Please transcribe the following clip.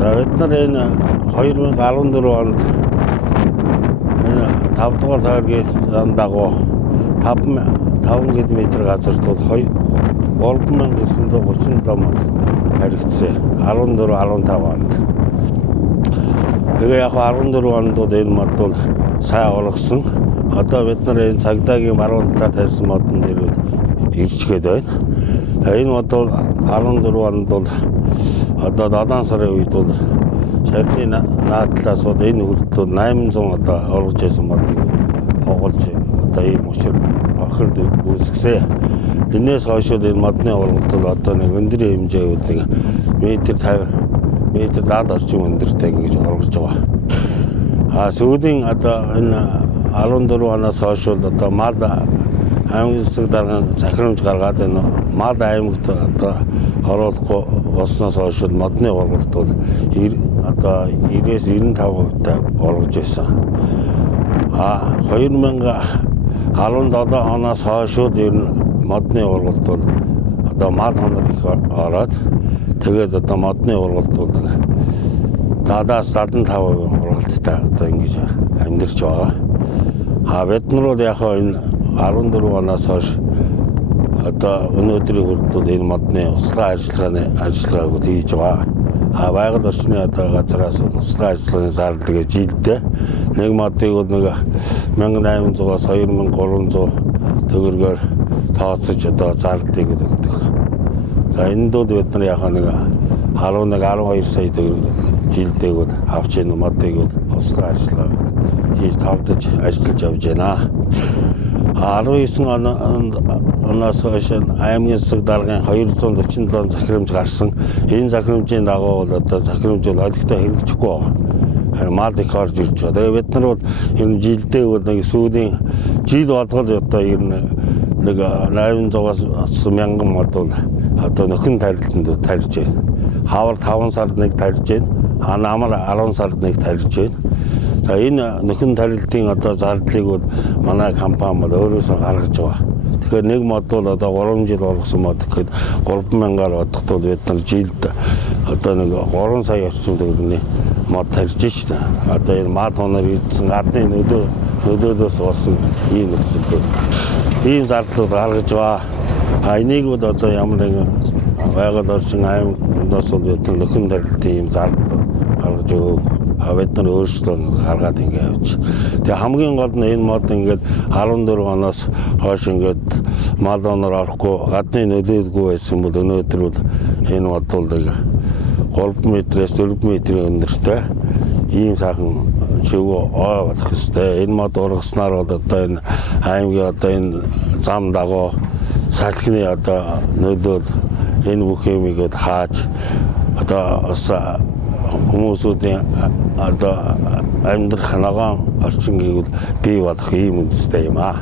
За бид нар энэ 2014 онд энэ 5 дугаар тойргийн зам дагуу 5 км газарт бол 3937 мод таригдсан. 14-15 онд. Тэгээ яг 14 онд энэ мод бол сайн ургасан. Одоо бид нар энэ цагдаагийн баруун талаар тарьсан модон дээр ирчгээд байна. Тэгээ энэ мод бол 14 онд бол одоо 7 сарын үед бол шарны наадлаас бол энэ хүртэл 800 одоо ургаж байсан модыг хоголж одоо ийм учир охирд үүсгэсэн. Энээс хойш энэ модны ургалт бол одоо нэг өндөр хэмжээ үүдийг метр 50 метр даад орчим өндөртэй ингэж ургаж байгаа. Сүүлийн одоо энэ 14 оноос хойш одоо мад аймгийн засаг даргын захирамж гаргаад энэ мад аймагт одоо оруулахгүй болсноос хойш модны ургалт бол одоо 90-95% ургаж байсан. 2017 оноос хойш ер нь модны ургалт бол одоо мад хонор их ороод тэгээд одоо модны ургалт бол 70-75% ургалттай одоо ингэж амьдарч байгаа. Бид нар бол яг энэ 14 оноос хойш одоо өнөөдрийн хүртэл энэ модны услага ажиллагааг хийж байгаа. Байгаль орчны одоо газраас услага ажиллагааны зардал жилдээ нэг модыг бол нэг 1800-аас 2300 төгрөгөөр тооцож одоо зардыг өгдөг. За энд бол бид нар яг нэг 11-12 сая төгрөг жилдээ авч энэ модыг услага ажиллагаа хийж тавдаж ажиллаж явж байна. 19 оноос хойш аймгийн засаг даргын 247 захирамж гарсан. Энэ захирамжийн дагуу бол одоо захирамж бол олигтой хэрэгжихгүй байгаа. Харин мал их орж ирж байгаа. Тэгээ бид нар бол энэ жилдээ нэг сүүлийн жил болгол одоо ер нь нэг 800-аас 1000 мод бол одоо нөхөн тарилтанд тарьж байна. Хавар 5 сард нэг тарьж байна. Намар 10 сард нэг тарьж байна. За энэ нөхөн тарилтын одоо зардлыг бол манай компани бол өөрөөсөө гаргаж байгаа. Тэгэхээр нэг мод бол одоо 3 жил ургасан мод гэхэд 3000-аар бодохдоо бид нар жилд одоо нэг 3 сая орчим төгрөгийн мод тарьж штэ. Одоо энэ мад хонор ийдсэн гадны нөлөөлөөс болсон ийм нөхцөлд ийм зардлууд гаргаж байгаа. Энийг бол одоо ямар нэгэн байгаль орчин аймагнаас бол бид нар нөхөн тарилтын ийм зардал гаргаж өгөөг. Бид нар өөрсдөө гаргаад ингэ явж. Тэгээ хамгийн гол нь энэ мод ингээд 14 оноос хойш ингээд мал оноор орохгүй гадны нөлөөлгүй байсан бол өнөөдөр бол энэ мод бол 3 метрээс 4 метрийн өндөртэй ийм сайхан чивөө ой болох хэвээр. Энэ мод ургаснаар бол одоо энэ аймгийн одоо энэ зам дагуу салхины одоо нөлөөл энэ бүх юмыг хааж одоо хүмүүсүүдийн одоо амьдрах ногоон орчингийг бий болох ийм үндэстэй юм аа.